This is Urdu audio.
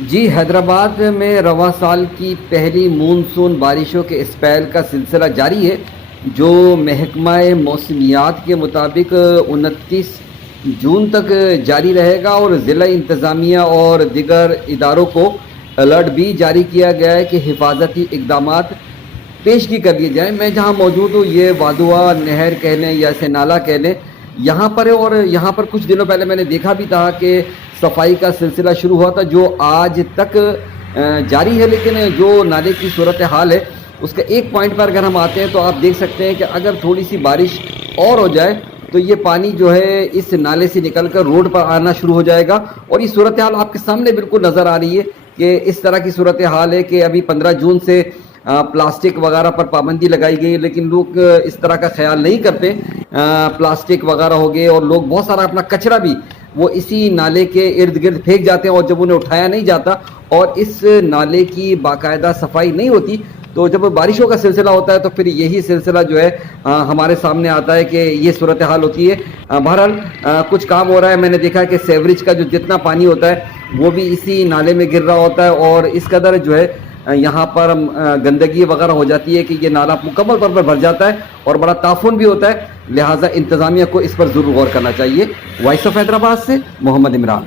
جی حیدرآباد میں رواں سال کی پہلی مونسون بارشوں کے اسپیل کا سلسلہ جاری ہے، جو محکمہ موسمیات کے مطابق 29 جون تک جاری رہے گا، اور ضلع انتظامیہ اور دیگر اداروں کو الرٹ بھی جاری کیا گیا ہے کہ حفاظتی اقدامات پیشگی کر لیے جائیں۔ میں جہاں موجود ہوں یہ وادوا نہر کہہ لیں یا اسے نالا کہہ لیں، یہاں پر ہے، اور یہاں پر کچھ دنوں پہلے میں نے دیکھا بھی تھا کہ صفائی کا سلسلہ شروع ہوا تھا، جو آج تک جاری ہے، لیکن جو نالے کی صورتحال ہے اس کا ایک پوائنٹ پر اگر ہم آتے ہیں تو آپ دیکھ سکتے ہیں کہ اگر تھوڑی سی بارش اور ہو جائے تو یہ پانی جو ہے اس نالے سے نکل کر روڈ پر آنا شروع ہو جائے گا، اور یہ صورتحال آپ کے سامنے بالکل نظر آ رہی ہے کہ اس طرح کی صورتحال ہے کہ ابھی 15 جون سے پلاسٹک وغیرہ پر پابندی لگائی گئی، لیکن لوگ اس طرح کا خیال نہیں کرتے۔ پلاسٹک وغیرہ ہو گئے، اور لوگ بہت سارا اپنا کچرا بھی وہ اسی نالے کے ارد گرد پھینک جاتے ہیں، اور جب انہیں اٹھایا نہیں جاتا اور اس نالے کی باقاعدہ صفائی نہیں ہوتی تو جب بارشوں کا سلسلہ ہوتا ہے تو پھر یہی سلسلہ جو ہے ہمارے سامنے آتا ہے کہ یہ صورتحال ہوتی ہے۔ بہرحال کچھ کام ہو رہا ہے، میں نے دیکھا کہ سیوریج کا جو جتنا پانی ہوتا ہے وہ بھی اسی نالے میں گر رہا ہوتا ہے، اور اس قدر جو ہے یہاں پر گندگی وغیرہ ہو جاتی ہے کہ یہ نالا مکمل طور پر بھر جاتا ہے اور بڑا تعفن بھی ہوتا ہے، لہٰذا انتظامیہ کو اس پر ضرور غور کرنا چاہیے۔ وائس آف حیدرآباد سے محمد عمران۔